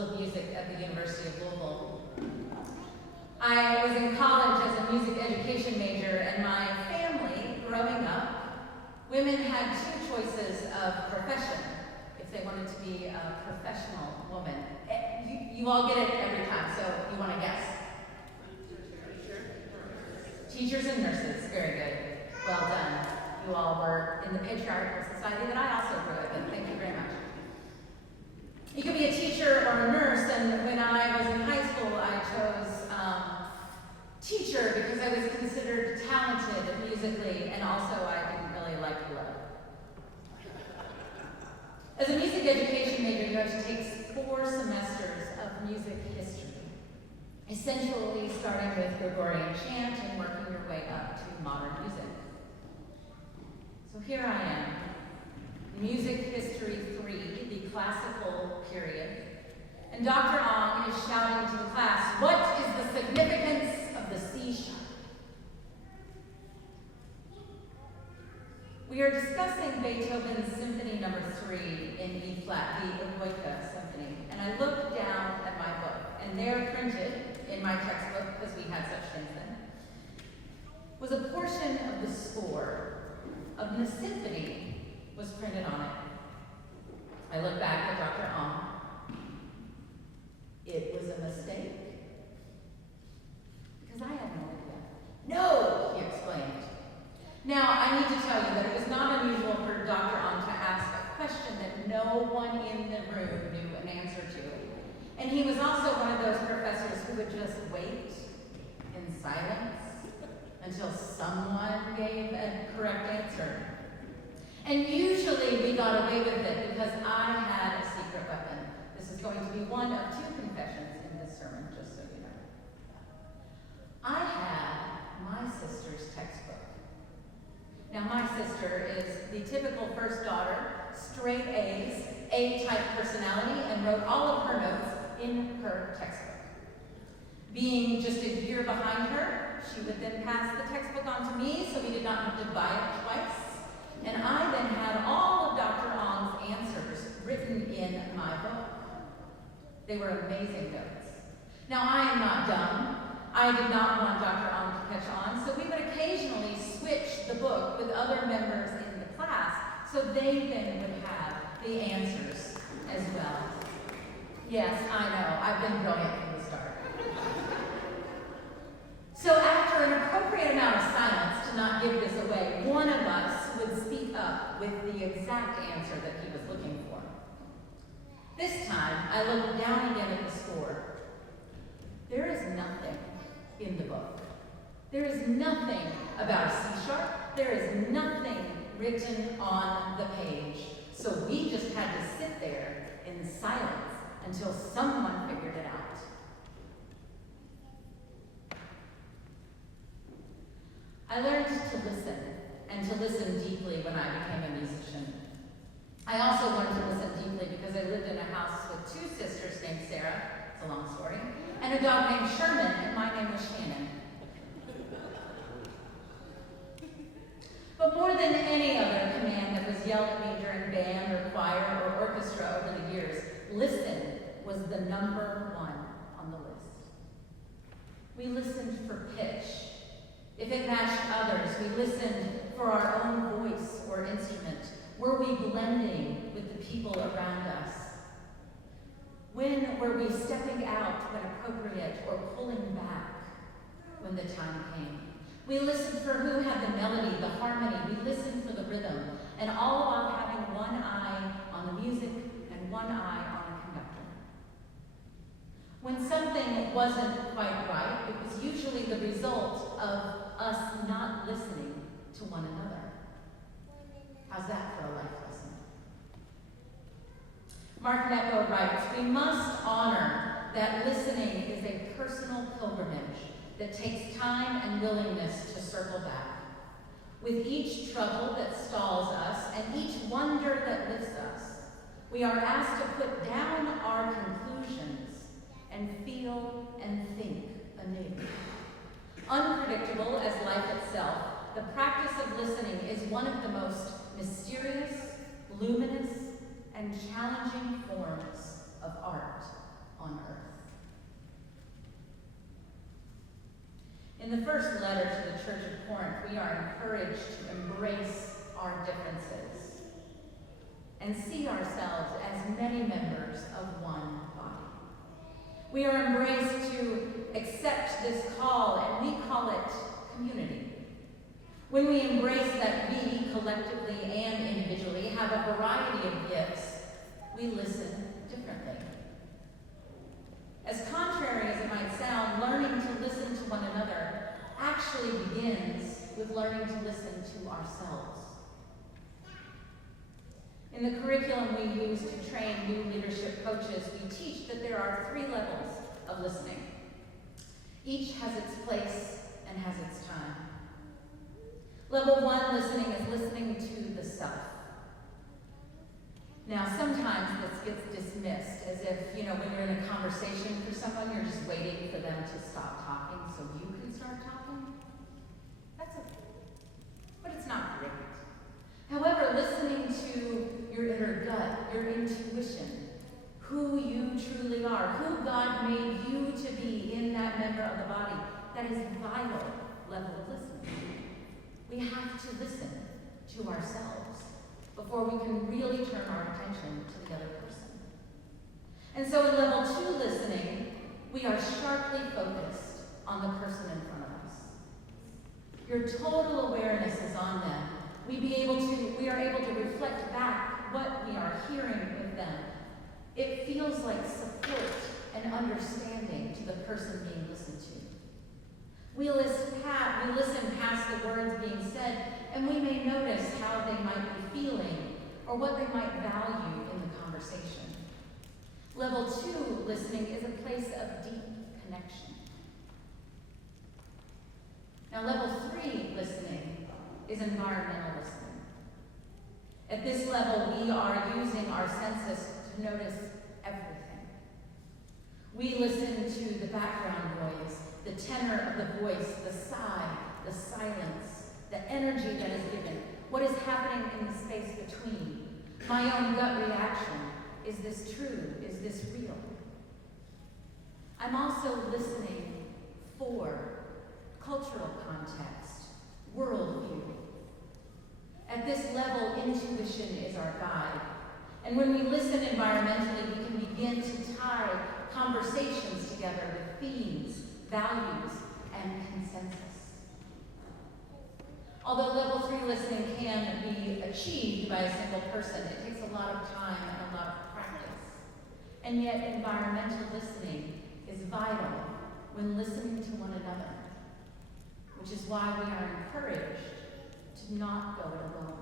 School of Music at the University of Louisville. I was in college as a music education major, and my family, growing up, women had two choices of profession if they wanted to be a professional woman. You all get it every time, so you want to guess. Teachers and nurses, very good. Well done. You all were in the patriarchal society that I also grew up in. Thank you very much. You could be a teacher or a nurse, and when I was in high school, I chose teacher because I was considered talented musically, and also I didn't really like blood. As a music education major, you have to take 4 semesters of music history, essentially starting with Gregorian chant and working your way up to modern music. So here I am, Music History 3, the classical period, and Dr. Ong is shouting to the class, "What is the significance of the C sharp?" We are discussing Beethoven's Symphony No. 3 in E flat, the Eroica Symphony, and I looked down at my book, and there printed in my textbook, because we had such things then, was a portion of the score of the symphony was printed on it. I looked back at Dr. Ong. It was a mistake. Because I had no idea. "No," he explained. Now, I need to tell you that it was not unusual for Dr. Ong to ask a question that no one in the room knew an answer to. And he was also one of those professors who would just wait in silence until someone gave a correct answer. And usually we got away with it because I had a secret weapon. This is going to be one of 2 confessions in this sermon, just so you know. I had my sister's textbook. Now, my sister is the typical first daughter, straight A's, A-type personality, and wrote all of her notes in her textbook. Being just a year behind her, she would then pass the textbook on to me, so we did not have to buy it twice. And I then had all of Dr. Ong's answers written in my book. They were amazing notes. Now, I am not dumb. I did not want Dr. Ong to catch on, so we would occasionally switch the book with other members in the class, so they then would have the answers as well. Yes, I know, I've been brilliant from the start. So after an appropriate amount of silence to not give this away, one of us would speak up with the exact answer that he was looking for. This time, I looked down again at the score. There is nothing in the book. There is nothing about a C sharp. There is nothing written on the page. So we just had to sit there in silence until someone figured it out. I learned to listen, and to listen deeply when I became a musician. I also learned to listen deeply because I lived in a house with 2 sisters named Sarah, it's a long story, and a dog named Sherman, and my name was Shannon. But more than any other command that was yelled at me during band or choir or orchestra over the years, listen was the number 1 on the list. We listened for pitch. If it matched others, we listened for our own voice or instrument. Were we blending with the people around us? When were we stepping out when appropriate or pulling back when the time came? We listened for who had the melody, the harmony. We listened for the rhythm, and all while having one eye on the music and one eye on the conductor. When something wasn't quite right, it was usually the result of us not listening to one another. How's that for a life lesson? Mark Nepo writes, "We must honor that listening is a personal pilgrimage that takes time and willingness to circle back. With each trouble that stalls us and each wonder that lifts us, we are asked to put down our conclusions and feel and think anew. Unpredictable as life itself, the practice of listening is one of the most mysterious, luminous, and challenging forms of art on earth. In the first letter to the Church of Corinth, we are encouraged to embrace our differences and see ourselves as many members of one body. We are embraced to accept this call, and we call it community. When we embrace that we, collectively and individually, have a variety of gifts, we listen differently. As contrary as it might sound, learning to listen to one another actually begins with learning to listen to ourselves. In the curriculum we use to train new leadership coaches, we teach that there are 3 levels of listening. Each has its place and has its time. Level 1 listening is listening to the self. Now, sometimes this gets dismissed as if, when you're in a conversation for someone, you're just waiting for them to stop talking so you can start talking. That's okay. But it's not great. However, listening to your inner gut, your intuition, who you truly are, who God made you to be in that member of the body, that is a vital level of listening. We have to listen to ourselves before we can really turn our attention to the other person. And so in level 2 listening, we are sharply focused on the person in front of us. Your total awareness is on them. We are able to reflect back what we are hearing with them. It feels like support and understanding to the person being listened to. We listen past the words being said, and we may notice how they might be feeling or what they might value in the conversation. Level 2 listening is a place of deep connection. Now, level 3 listening is environmental listening. At this level, we are using our senses to notice everything. We listen to the background noise, the tenor of the voice, the sigh, the silence, the energy that is given, what is happening in the space between. My own gut reaction. Is this true? Is this real? I'm also listening for cultural context, worldview. At this level, intuition is our guide. And when we listen environmentally, we can begin to tie conversations together with themes, values, and consensus. Although level 3 listening can be achieved by a single person, it takes a lot of time and a lot of practice. And yet environmental listening is vital when listening to one another, which is why we are encouraged to not go it alone.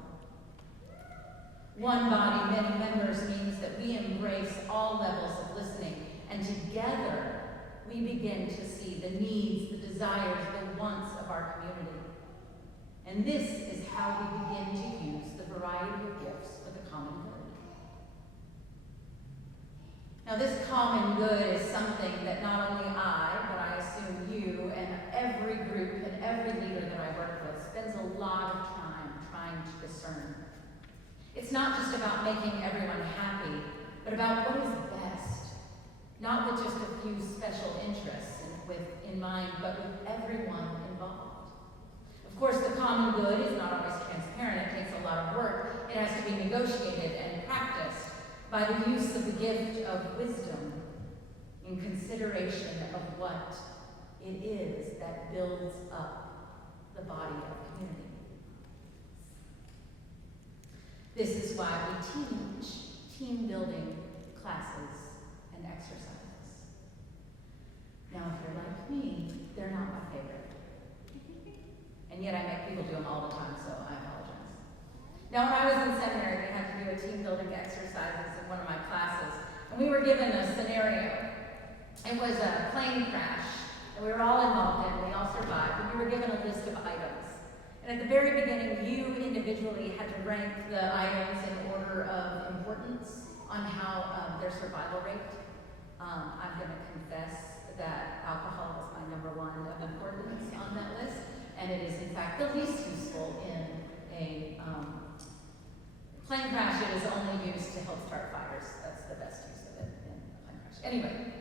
One body, many members means that we embrace all levels of listening, and together we begin to see the needs, the desires, the wants of our community. And this is how we begin to use the variety of gifts for the common good. Now, this common good is something that not only I, but I assume you and every group and every leader that I work with spends a lot of time trying to discern. It's not just about making everyone happy, but about what is best. Not with just a few special interests in mind, but with everyone involved. Of course, the common good is not always transparent. It takes a lot of work. It has to be negotiated and practiced by the use of the gift of wisdom in consideration of what it is that builds up the body of community. This is why we teach team building classes and exercises. Now, if you're like me, they're not my favorite. And yet I make people do them all the time, so I apologize. Now, when I was in seminary, we had to do a team building exercises in one of my classes, and we were given a scenario. It was a plane crash, and we were all involved in it, we all survived, and we were given a list of items. And at the very beginning, you individually had to rank the items in order of importance on how their survival rate. I'm going to confess that alcohol was my number 1 of importance on that list. And it is, in fact, the least useful in a plane crash. It is only used to help start fires. That's the best use of it in a plane crash. Anyway,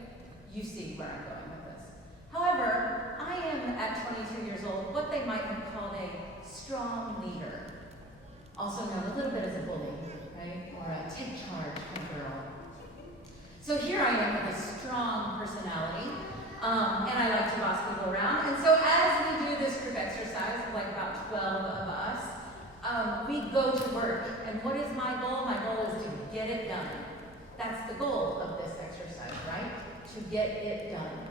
You see where I'm going with this. However, I am, at 22 years old, what they might have called a strong leader. Also known a little bit as a bully, right? Or a take charge kind of girl. So here I am with a strong personality, and I like to boss people around. And so as we do this group exercise, like about 12 of us, we go to work. And what is my goal? My goal is to get it done. That's the goal of this exercise, right? To get it done.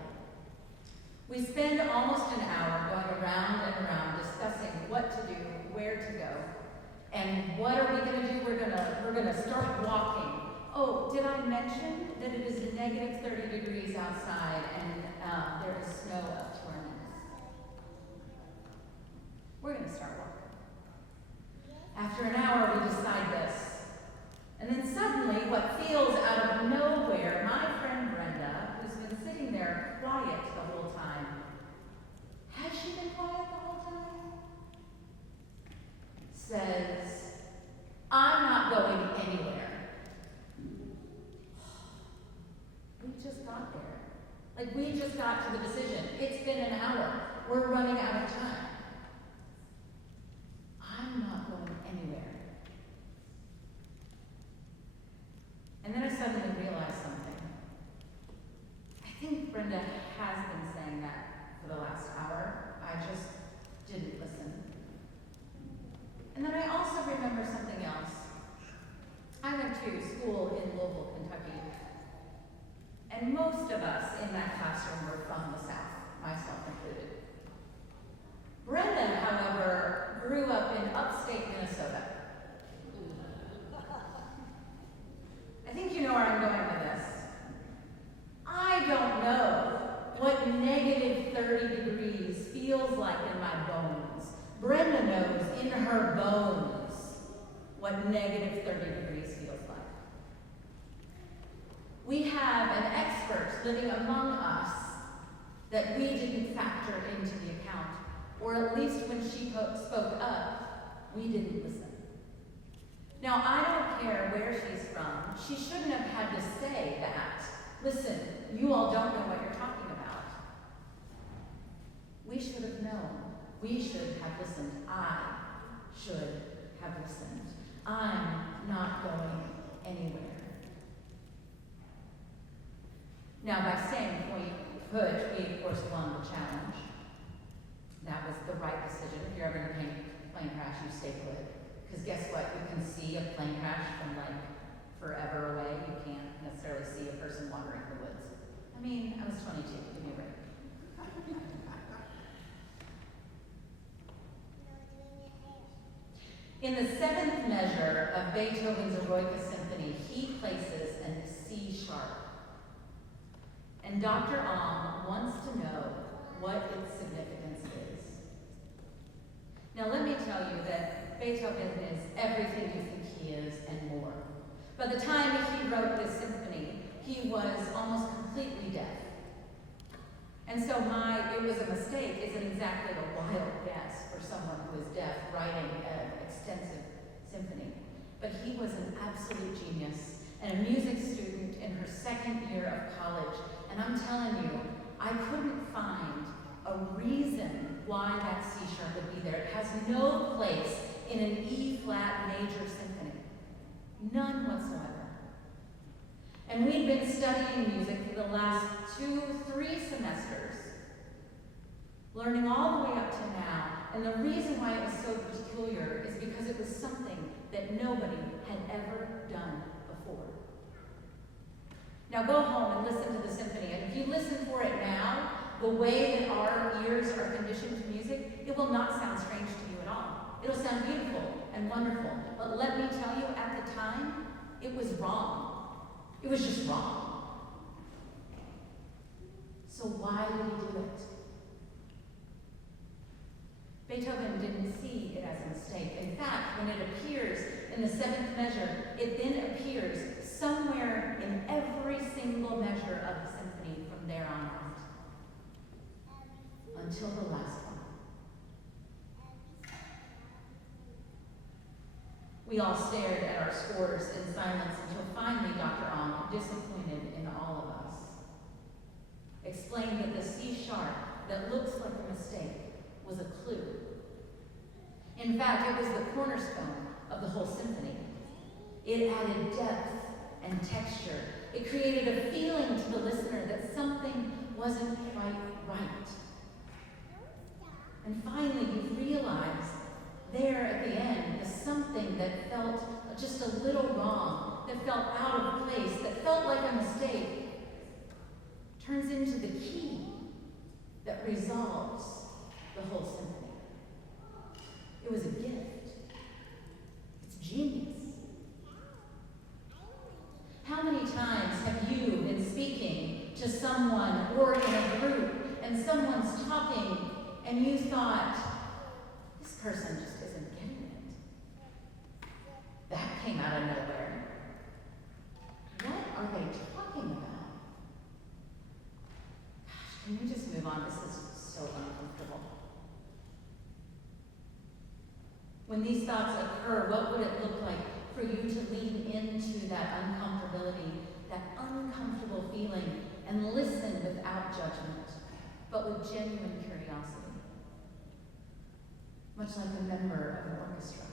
We spend almost an hour going around and around discussing what to do, where to go, and what are we going to do? We're going to start walking. Oh, did I mention that it is negative 30 degrees outside and there is snow up to our necks? We're going to start walking. After an hour, we decide this. And then suddenly, what feels out of nowhere, my friend Brenda, who's been sitting there quiet the whole time, has she been quiet the whole time? Says, I'm not going anywhere. We just got there. Like, we just got to the decision. It's been an hour. We're running out of time. I'm not going anywhere. And then I suddenly realized something. I think Brenda has been saying that for the last hour. I just didn't listen. And then I also remember something else. I went to school in Louisville, Kentucky. And most of us in that classroom were from the South, myself included. Brenda, however, grew up in upstate Minnesota. I think you know where I'm going with this. I don't know what negative 30 degrees feels like in my bones. Brenda knows in her bones what negative 30 degrees feels like. We have an expert living among us that we didn't factor into the account, or at least when she spoke up, we didn't listen. Now, I don't care where she's from. She shouldn't have had to say that. Listen, you all don't know what you're talking about. We should have known. We should have listened. I should have listened. I'm not going anywhere. Now, by staying put, we of course won the challenge. That was the right decision. If you're ever in a plane crash, you stay put. Because guess what? You can see a plane crash from like forever away. You can't necessarily see a person wandering in the woods. I mean, I was 22. Give me a break. In the seventh measure of Beethoven's Eroica Symphony, he places a C sharp. And Dr. Ahm wants to know what its significance is. Now let me tell you that Beethoven is everything you think he is and more. By the time he wrote this symphony, he was almost completely deaf. And so it was a mistake isn't exactly a wild guess for someone who is deaf writing an extensive symphony. But he was an absolute genius and a music student in her second year of college. And I'm telling you, I couldn't find a reason why that C sharp would be there. It has no place in an E-flat major symphony. None whatsoever. And we've been studying music for the last 2-3 semesters, learning all the way up to now. And the reason why it was so peculiar is because it was something that nobody had ever done before. Now go home and listen to the symphony. And if you listen for it now, the way that our ears are conditioned to music, it will not sound strange to you at all. It'll sound beautiful and wonderful. But let me tell you, at the time, it was wrong. It was just wrong. So why did he do it? Beethoven didn't see it as a mistake. In fact, when it appears in the seventh measure, it then appears somewhere in every single measure of the symphony from there on out. Until the last one. We all stared at our scores in silence until finally Dr. Ahm, disappointed in all of us, explained that the C sharp that looks like a mistake was a clue. In fact, it was the cornerstone of the whole symphony. It added depth and texture. It created a feeling to the listener that something wasn't quite right. And finally, you realize there at the end, the something that felt just a little wrong, that felt out of place, that felt like a mistake, turns into the key that resolves the whole symphony. It was a gift. It's genius. How many times have you been speaking to someone or in a group and someone's talking and you thought, this person just isn't getting it? That came out of nowhere. What are they talking about? Gosh, can we just move on? This is so uncomfortable. When these thoughts occur, what would it look like for you to lean into that uncomfortability, that uncomfortable feeling, and listen without judgment, but with genuine curiosity? Much like a member of an orchestra.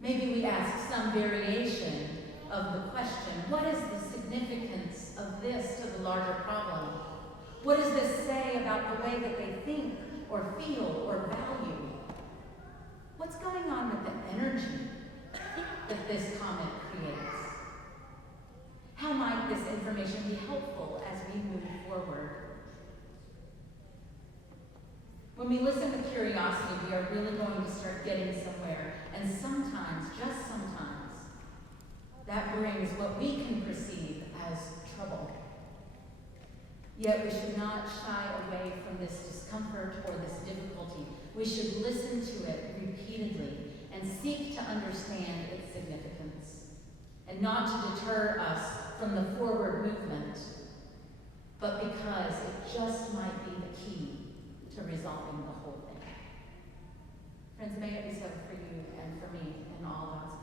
Maybe we ask some variation of the question, what is the significance of this to the larger problem? What does this say about the way that they think or feel or value? What's going on with the energy that this comment creates? How might this information be helpful as we move forward? When we listen with curiosity, we are really going to start getting somewhere. And sometimes, just sometimes, that brings what we can perceive as trouble. Yet we should not shy away from this discomfort or this difficulty. We should listen to it repeatedly and seek to understand its significance, and not to deter us from the forward movement, but because it just might be the key to resolving the whole thing. Friends, may it be so for you and for me and all God's